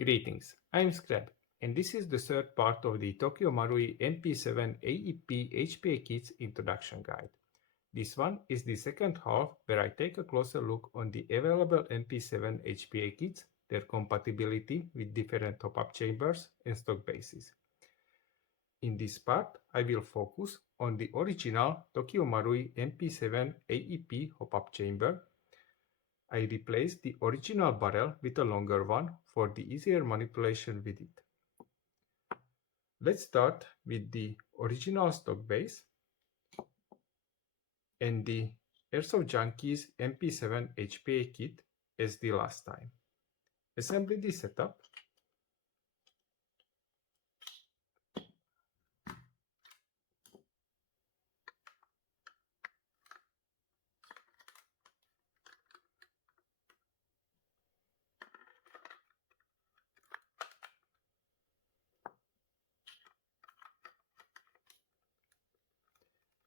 Greetings, I'm Scrab, and this is the third part of the Tokyo Marui MP7 AEP HPA Kits introduction guide. This one is the second half where I take a closer look on the available MP7 HPA kits, their compatibility with different top-up chambers and stock bases. In this part, I will focus on the original Tokyo Marui MP7 AEP Hop-Up Chamber. I replaced the original barrel with a longer one for the easier manipulation with it. Let's start with the original stock base and the Airsoft Junkies MP7 HPA kit as the last time. Assemble the setup.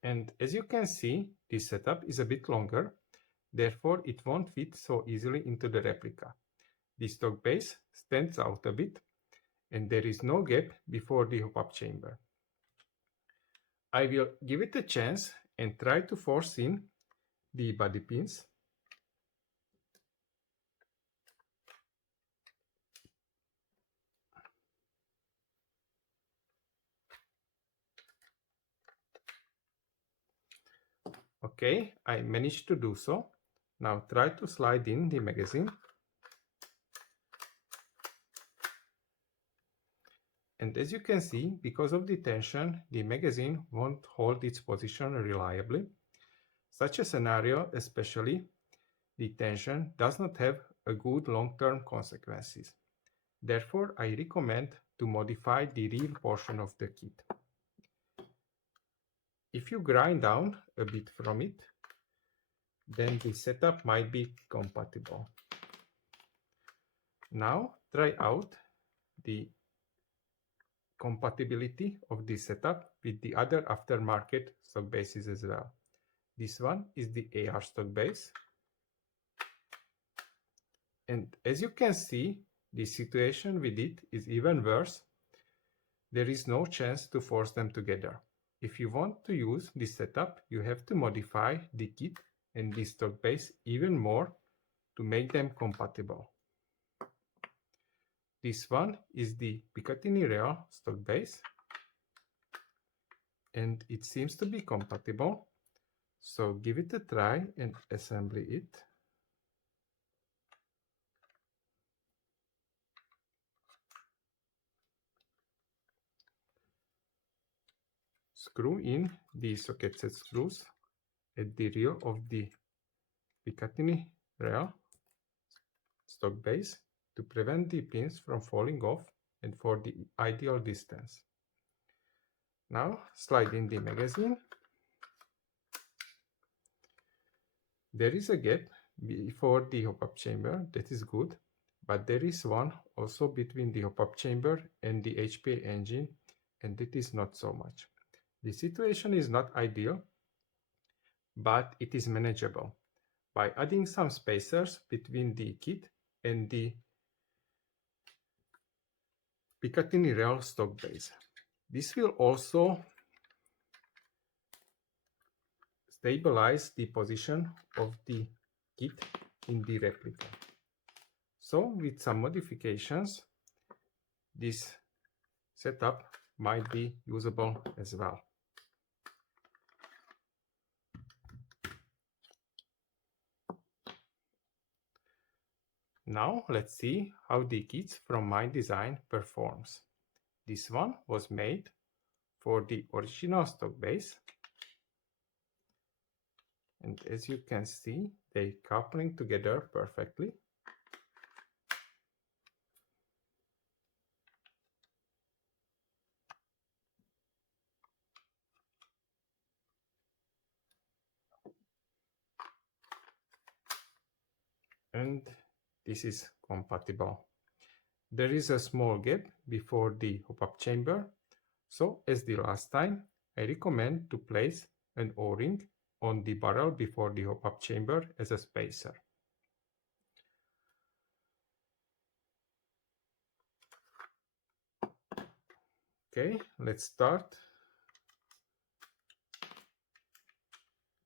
And as you can see, this setup is a bit longer, therefore it won't fit so easily into the replica. The stock base stands out a bit, and there is no gap before the hop-up chamber. I will give it a chance and try to force in the body pins. Okay, I managed to do so. Now try to slide in the magazine. And as you can see, because of the tension, the magazine won't hold its position reliably. Such a scenario, especially, the tension does not have a good long-term consequences. Therefore, I recommend to modify the rear portion of the kit. If you grind down a bit from it, then the setup might be compatible. Now try out the compatibility of this setup with the other aftermarket stock bases as well. This one is the AR stock base. And as you can see, the situation with it is even worse. There is no chance to force them together. If you want to use this setup, you have to modify the kit and the stock base even more to make them compatible. This one is the Picatinny Real stock base, and it seems to be compatible. So give it a try and assemble it. Screw in the socket set screws at the rear of the Picatinny Real stock base to prevent the pins from falling off and for the ideal distance. Now slide in the magazine. There is a gap before the hop-up chamber, that is good, but there is one also between the hop-up chamber and the HPA engine, and it is not so much. The situation is not ideal, but it is manageable by adding some spacers between the kit and the Picatinny Real stock base. This will also stabilize the position of the kit in the replica. So with some modifications, this setup might be usable as well. Now let's see how the kits from my design performs. This one was made for the original stock base, and as you can see, they coupling together perfectly. And this is compatible. There is a small gap before the hop-up chamber, so as the last time, I recommend to place an O-ring on the barrel before the hop-up chamber as a spacer. Okay, let's start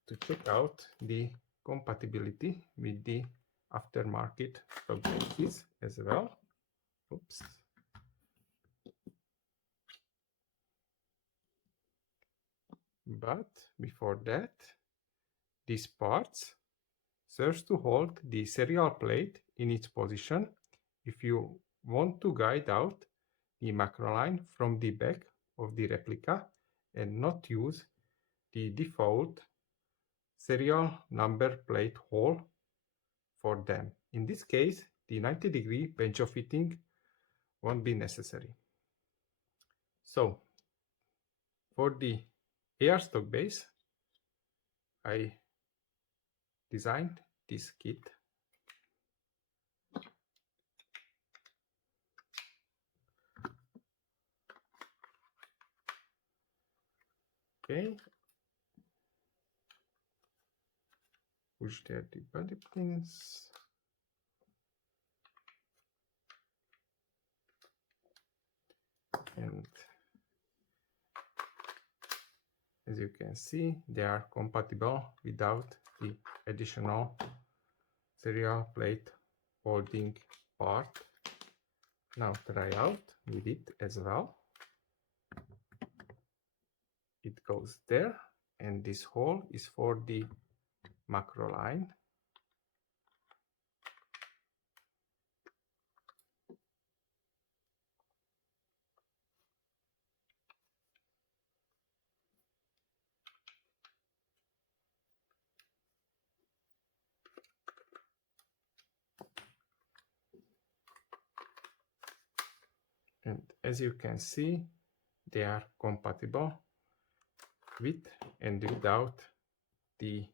to check out the compatibility with the aftermarket stock as well. Oops. But before that, these parts serves to hold the serial plate in its position if you want to guide out the macro line from the back of the replica and not use the default serial number plate hole for them. In this case, the 90-degree bench fitting won't be necessary. So, for the AR stock base, I designed this kit. Okay, push there the body pins. And as you can see, they are compatible without the additional serial plate holding part. Now try out with it as well. It goes there, and this hole is for the macro line. And as you can see, they are compatible with and without the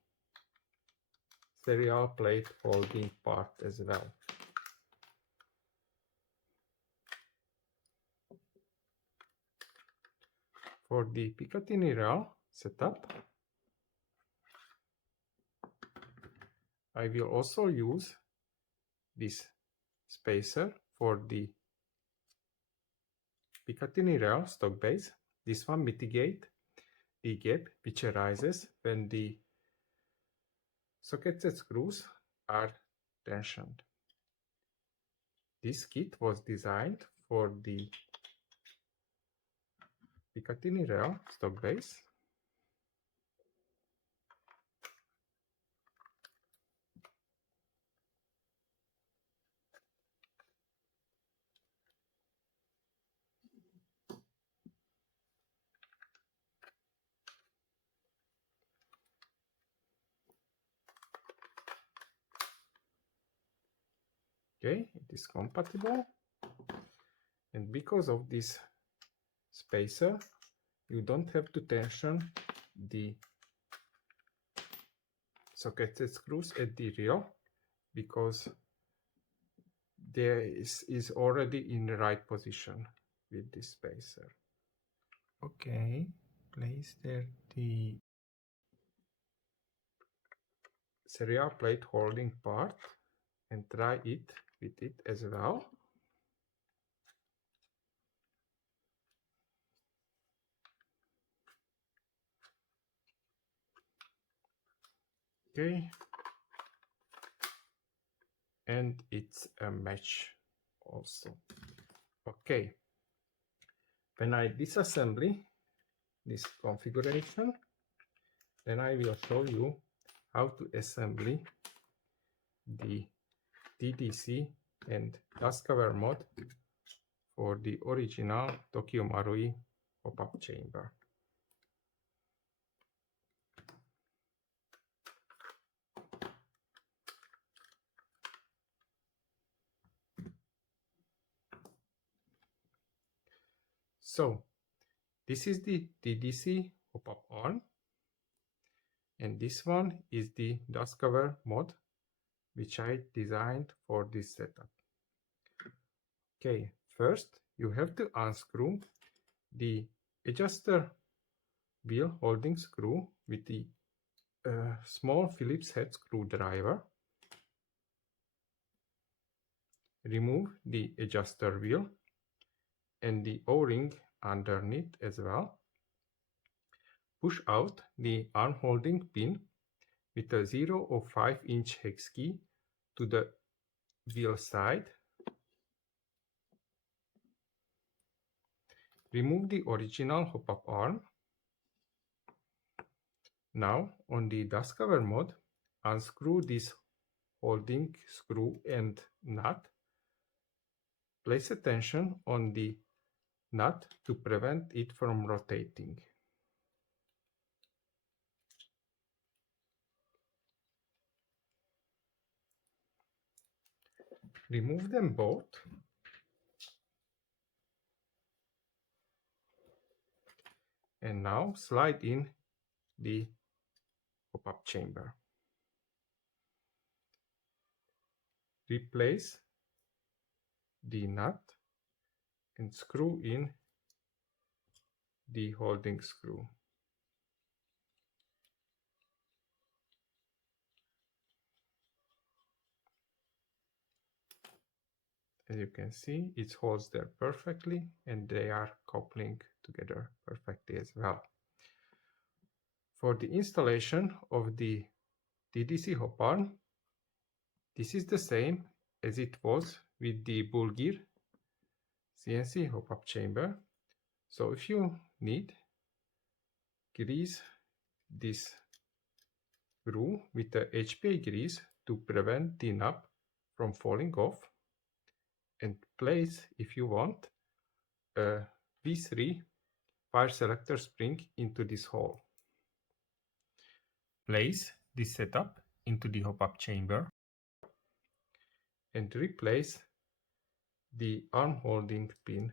serial plate holding part as well. For the Picatinny rail setup, I will also use this spacer for the Picatinny rail stock base. This one mitigates the gap which arises when the sockets and screws are tensioned. This kit was designed for the Picatinny rail stock base. Okay, it is compatible, and because of this spacer, you don't have to tension the sockets and screws at the rear because there is already in the right position with this spacer. Okay, place there the serial plate holding part and try it with it as well. Okay, and it's a match also. Okay, when I disassemble this configuration, then I will show you how to assemble the TDC and dust cover mod for the original Tokyo Marui Hop-Up Chamber. So this is the TDC Hop-Up arm, and this one is the dust cover mod which I designed for this setup. Okay, first you have to unscrew the adjuster wheel holding screw with the small Phillips head screwdriver. Remove the adjuster wheel and the O-ring underneath as well. Push out the arm holding pin with a 0 or 5-inch hex key to the wheel side. Remove the original hop-up arm. Now on the dust cover mode, unscrew this holding screw and nut. Place a tension on the nut to prevent it from rotating. Remove them both. And now slide in the hop-up chamber. Replace the nut and screw in the holding screw. As you can see, it holds there perfectly and they are coupling together perfectly as well. For the installation of the TDC hop arm, this is the same as it was with the Bulgir CNC hop-up chamber. So if you need, grease this screw with the HPA grease to prevent the knob from falling off, and place, if you want, a V3 fire selector spring into this hole. Place this setup into the hop-up chamber and replace the arm holding pin.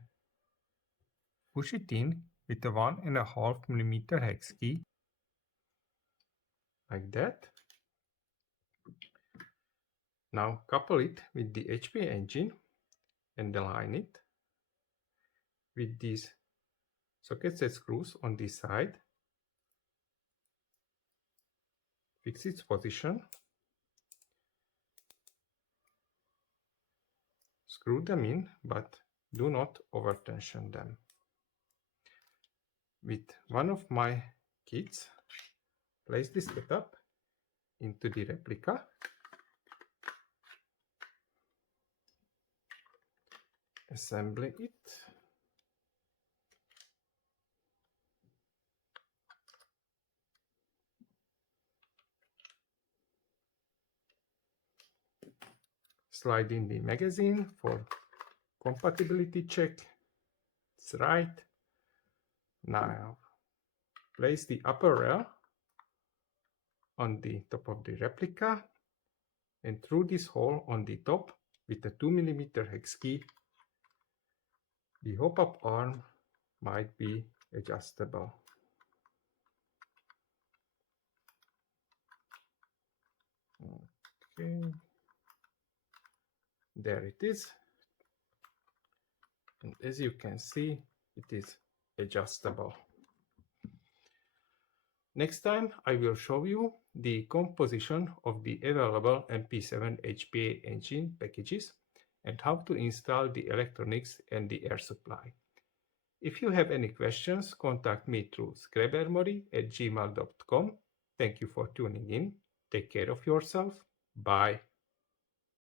Push it in with a 1.5 mm hex key, like that. Now couple it with the HPA engine and align it with these socket set screws on this side. Fix its position. Screw them in, but do not over-tension them. With one of my kits, place this setup into the replica. Assemble it. Slide in the magazine for compatibility check. It's right. Now place the upper rail on the top of the replica, and through this hole on the top with a 2 mm hex key, the hop-up arm might be adjustable. Okay, there it is. And as you can see, it is adjustable. Next time I will show you the composition of the available MP7 HPA engine packages and how to install the electronics and the air supply. If you have any questions, contact me through scrabarmory@gmail.com. Thank you for tuning in. Take care of yourself. Bye.